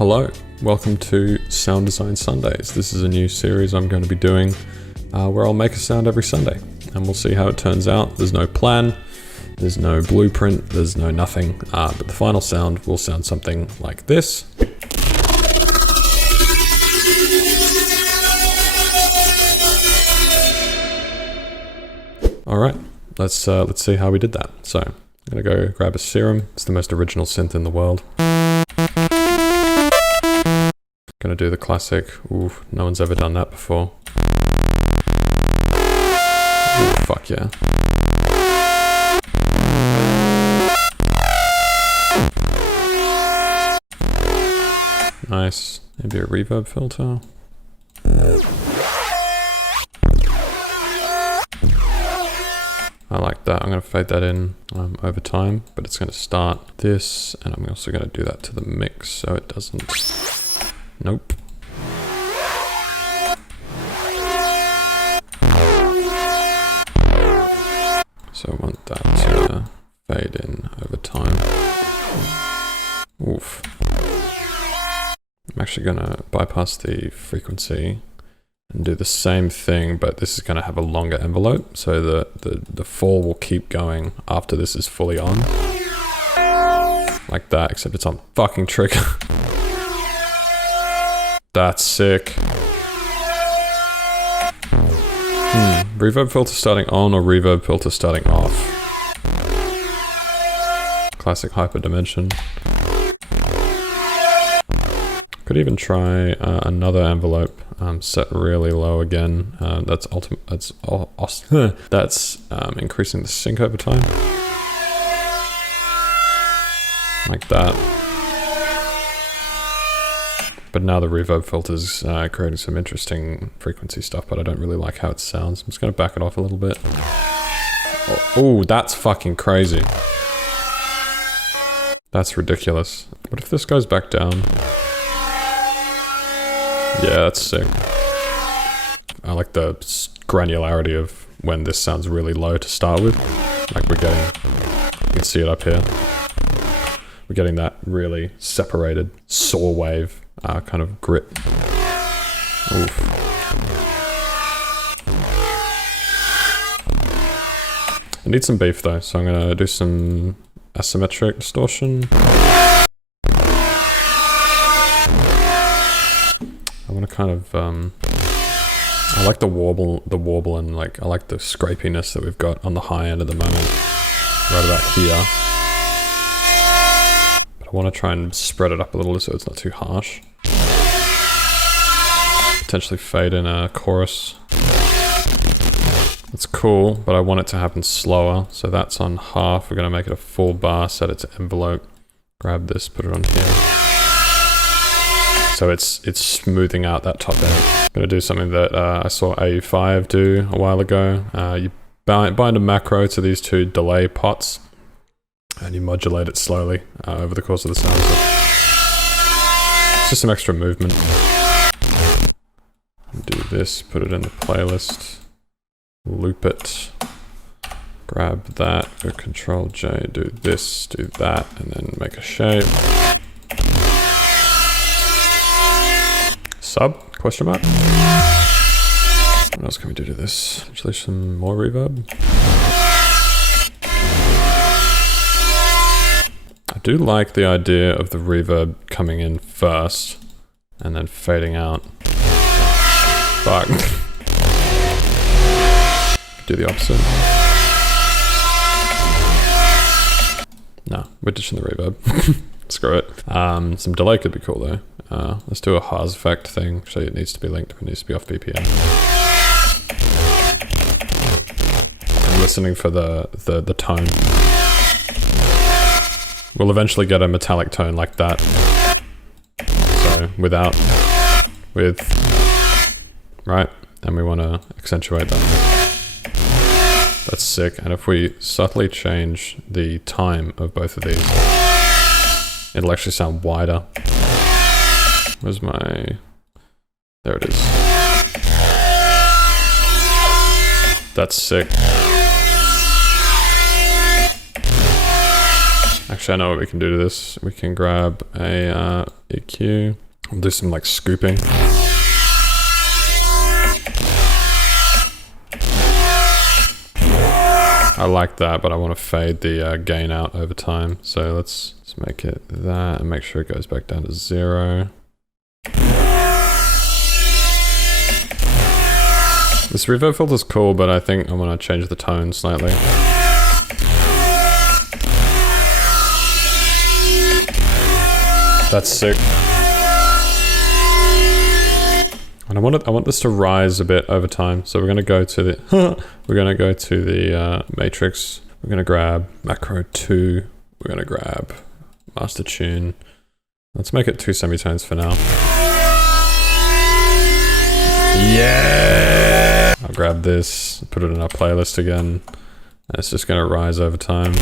Hello, welcome to Sound Design Sundays. This is a new series I'm going to be doing where I'll make a sound every Sunday and we'll see how it turns out. There's no plan, there's no blueprint, there's no nothing, but the final sound will sound something like this. Alright, let's see how we did that. So, I'm going to go grab a Serum. It's the most original synth in the world. Gonna do the classic, ooh, no one's ever done that before. Ooh, fuck yeah. Nice, maybe a reverb filter. I like that. I'm gonna fade that in over time, but it's gonna start this, and I'm also gonna do that to the mix so it doesn't. Nope. So I want that to fade in over time. Oof. I'm actually gonna bypass the frequency and do the same thing, but this is gonna have a longer envelope, so the fall will keep going after this is fully on. Like that, except it's on fucking trigger. That's sick. Reverb filter starting on or reverb filter starting off? Classic hyperdimension. Could even try another envelope, set really low again. That's increasing the sync over time. Like that. But now the reverb filter's creating some interesting frequency stuff, but I don't really like how it sounds. I'm just gonna back it off a little bit. Oh, that's fucking crazy. That's ridiculous. What if this goes back down? Yeah, that's sick. I like the granularity of when this sounds really low to start with. Like we're getting, you can see it up here. We're getting that really separated saw wave kind of grit. Oof. I need some beef though, so I'm gonna do some asymmetric distortion. I want to kind of, I like the warble and like, I like the scrapiness that we've got on the high end at the moment, right about here. But I want to try and spread it up a little so it's not too harsh. Potentially fade in a chorus. It's cool, but I want it to happen slower. So that's on half. We're going to make it a full bar, set it to envelope. Grab this, put it on here. So it's smoothing out that top end. I'm going to do something that I saw AU5 do a while ago. You bind a macro to these two delay pots and you modulate it slowly over the course of the sound. So it's just some extra movement. Do this, put it in the playlist, loop it, grab that, go Control J, do this, do that, and then make a shape. Sub? Question mark? What else can we do to this? Actually some more reverb. I do like the idea of the reverb coming in first and then fading out. Fuck. Do the opposite. No, we're ditching the reverb. Screw it. Some delay could be cool though. Let's do a Haas effect thing. Actually, it needs to be linked. It needs to be off BPM. I'm listening for the tone. We'll eventually get a metallic tone like that. So with, right? And we want to accentuate that. That's sick. And if we subtly change the time of both of these, it'll actually sound wider. Where's my... There it is. That's sick. Actually, I know what we can do to this. We can grab a EQ. We'll do some like scooping. I like that, but I want to fade the gain out over time. So let's make it that and make sure it goes back down to 0. This reverb filter is cool, but I think I want to change the tone slightly. That's sick. And I want this to rise a bit over time. So we're gonna go to the matrix. We're gonna grab macro 2. We're gonna grab master tune. Let's make it 2 semitones for now. Yeah! I'll grab this, put it in our playlist again, and it's just gonna rise over time.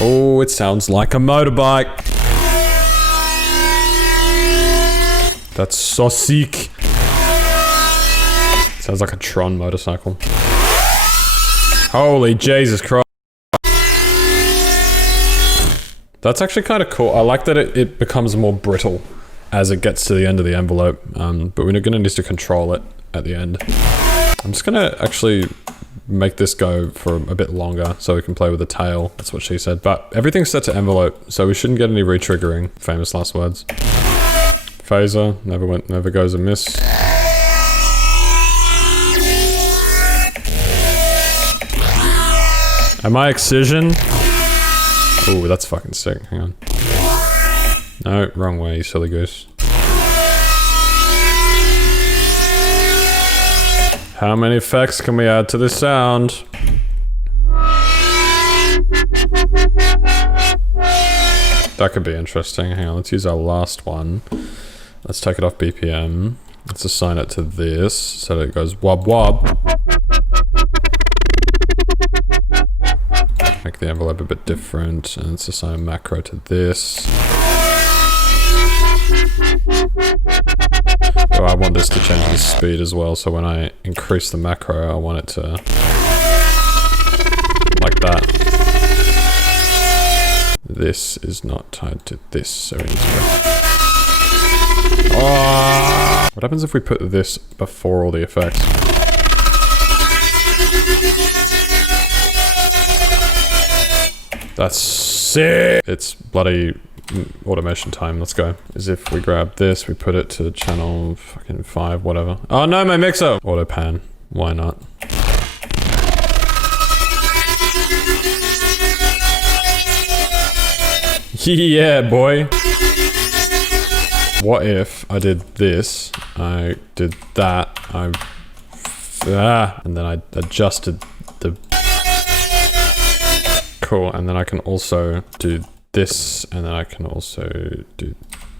Oh, it sounds like a motorbike. That's so sick. Sounds like a Tron motorcycle. Holy Jesus Christ. That's actually kind of cool. I like that it becomes more brittle as it gets to the end of the envelope, but we're gonna need to control it at the end. I'm just gonna actually make this go for a bit longer so we can play with the tail. That's what she said. But everything's set to envelope, so we shouldn't get any re-triggering. Famous last words. Phaser, never goes amiss. Am I excision? Oh, that's fucking sick. Hang on. No, wrong way, you silly goose. How many effects can we add to this sound? That could be interesting. Hang on, let's use our last one. Let's take it off BPM. Let's assign it to this so that it goes wob wob. Make the envelope a bit different, and let's assign a macro to this. Oh, I want this to change the speed as well, so when I increase the macro, I want it to like that. This is not tied to this, so we need to oh! What happens if we put this before all the effects? That's sick! It's bloody automation time, let's go. As if we grab this, we put it to channel fucking 5, whatever. Oh no, my mixer! Auto pan, why not? Yeah, boy! What if I did this, I did that, and then I adjusted the... Cool, and then I can also do this, and then I can also do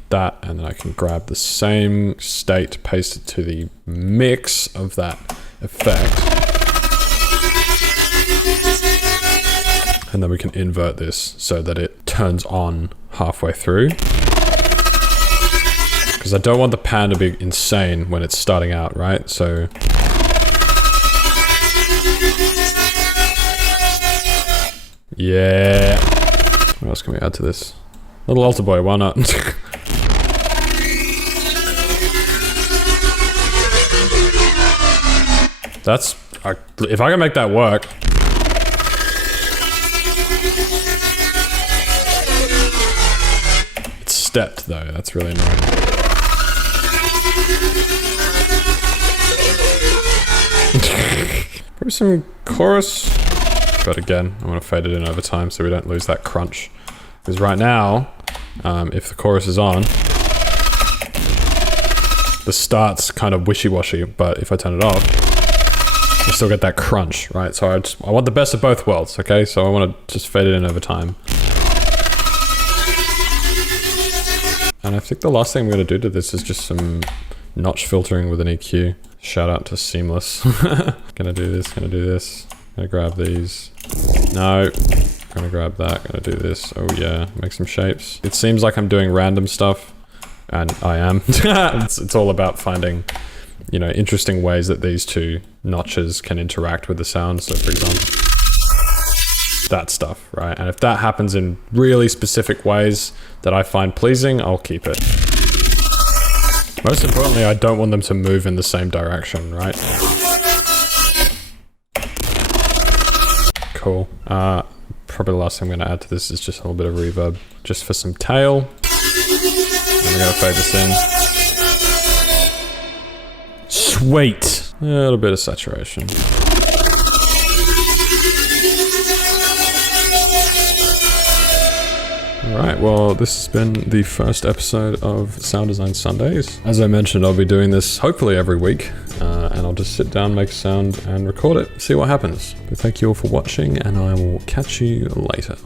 that, and then I can grab the same state, paste it to the mix of that effect. And then we can invert this so that it turns on halfway through. Because I don't want the pan to be insane when it's starting out, right? So... yeah. What else can we add to this? Little altar boy, why not? That's... if I can make that work... It's stepped though, that's really annoying. Maybe some chorus. But again, I want to fade it in over time so we don't lose that crunch. Because right now, if the chorus is on, the start's kind of wishy-washy, but if I turn it off, I still get that crunch, right? So I want the best of both worlds, okay? So I want to just fade it in over time. And I think the last thing I'm going to do to this is just some notch filtering with an EQ. Shout out to Seamless. Gonna do this, gonna do this. Gonna grab these. No. Gonna grab that, gonna do this. Oh yeah, make some shapes. It seems like I'm doing random stuff, and I am. It's all about finding, you know, interesting ways that these two notches can interact with the sound. So for example, that stuff, right? And if that happens in really specific ways that I find pleasing, I'll keep it. Most importantly, I don't want them to move in the same direction, right? Cool. Probably the last thing I'm going to add to this is just a little bit of reverb, just for some tail. And we're going to fade this in. Sweet. A little bit of saturation. Alright, well, this has been the first episode of Sound Design Sundays. As I mentioned, I'll be doing this hopefully every week, and I'll just sit down, make a sound, and record it, see what happens. But thank you all for watching, and I will catch you later.